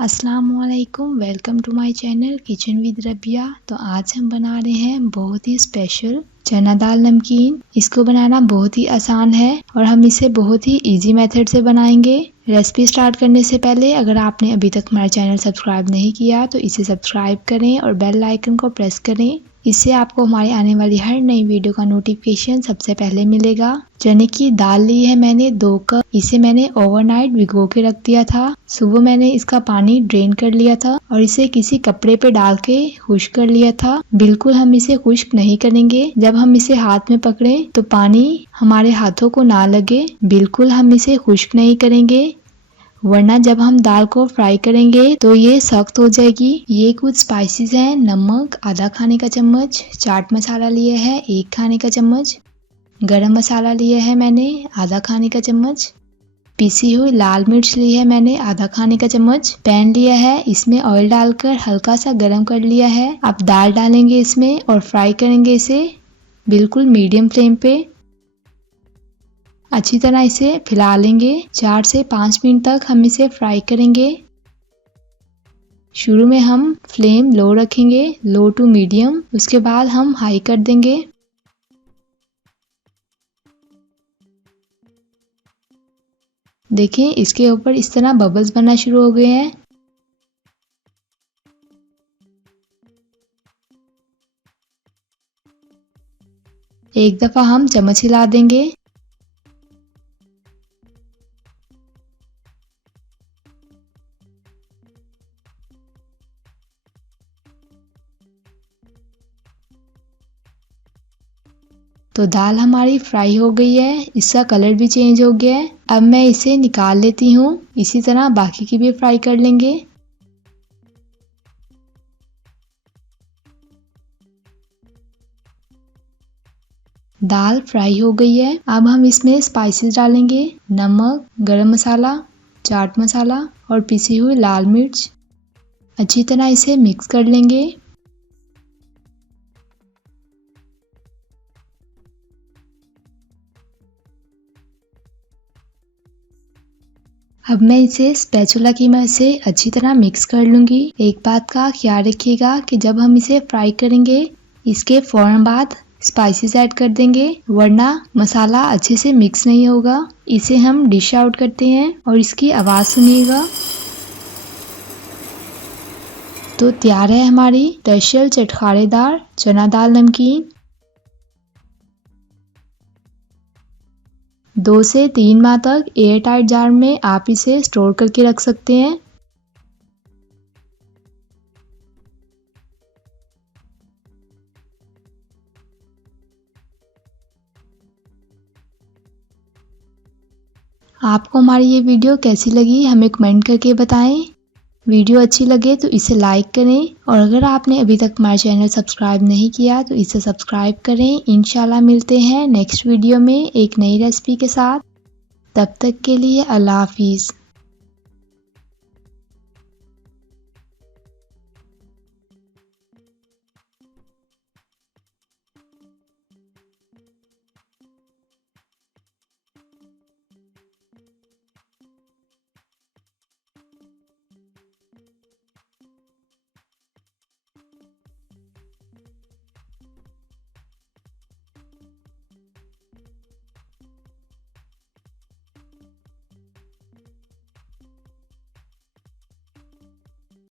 अस्सलामुअलैकुम, welcome to my channel kitchen with Rabia. तो आज हम बना रहे हैं बहुत ही स्पेशल चना दाल नमकीन। इसको बनाना बहुत ही आसान है और हम इसे बहुत ही इजी मेथड से बनाएंगे। रेसिपी स्टार्ट करने से पहले अगर आपने अभी तक हमारा चैनल सब्सक्राइब नहीं किया तो इसे सब्सक्राइब करें और बेल आइकन को प्रेस करें। इससे आपको हमारी आने वाली हर नई वीडियो का नोटिफिकेशन सबसे पहले मिलेगा। चने की दाल ली है मैंने 2 कप। इसे मैंने ओवरनाइट भिगो के रख दिया था। सुबह मैंने इसका पानी ड्रेन कर लिया था और इसे किसी कपड़े पे डाल के खुश्क कर लिया था। बिल्कुल हम इसे खुश्क नहीं करेंगे। जब हम इसे हाथ में पकड़े तो पानी हमारे हाथों को ना लगे। बिल्कुल हम इसे खुश्क नहीं करेंगे, वरना जब हम दाल को फ्राई करेंगे तो ये सख्त हो जाएगी। ये कुछ स्पाइसेस हैं। नमक आधा खाने का चम्मच, चाट मसाला लिया है 1 खाने का चम्मच, गरम मसाला लिया है मैंने आधा खाने का चम्मच, पिसी हुई लाल मिर्च ली है मैंने आधा खाने का चम्मच। पैन लिया है, इसमें ऑयल डालकर हल्का सा गरम कर लिया है। अब दाल डालेंगे इसमें और फ्राई करेंगे इसे बिल्कुल मीडियम फ्लेम पे। अच्छी तरह इसे फैला लेंगे। 4 से 5 मिनट तक हम इसे फ्राई करेंगे। शुरू में हम फ्लेम लो रखेंगे, लो टू मीडियम, उसके बाद हम हाई कर देंगे। देखें इसके ऊपर इस तरह बबल्स बनना शुरू हो गए हैं। एक दफा हम चम्मच हिला देंगे। तो दाल हमारी फ्राई हो गई है, इसका कलर भी चेंज हो गया है। अब मैं इसे निकाल लेती हूँ। इसी तरह बाकी की भी फ्राई कर लेंगे। दाल फ्राई हो गई है। अब हम इसमें स्पाइसेस डालेंगे। नमक, गरम मसाला, चाट मसाला और पिसी हुई लाल मिर्च। अच्छी तरह इसे मिक्स कर लेंगे। अब मैं इसे स्पैचुला की मदद से अच्छी तरह मिक्स कर लूंगी। एक बात का ख्याल रखिएगा कि जब हम इसे फ्राई करेंगे इसके फौरन बाद स्पाइसेस ऐड कर देंगे, वरना मसाला अच्छे से मिक्स नहीं होगा। इसे हम डिश आउट करते हैं और इसकी आवाज़ सुनिएगा। तो तैयार है हमारी स्पेशल चटखारेदार चना दाल नमकीन। 2 से 3 माह तक एयर टाइट जार में आप इसे स्टोर करके रख सकते हैं। आपको हमारी ये वीडियो कैसी लगी हमें कमेंट करके बताएं। वीडियो अच्छी लगे तो इसे लाइक करें और अगर आपने अभी तक हमारा चैनल सब्सक्राइब नहीं किया तो इसे सब्सक्राइब करें। इंशाल्लाह मिलते हैं नेक्स्ट वीडियो में एक नई रेसिपी के साथ। तब तक के लिए अल्लाह हाफिज़।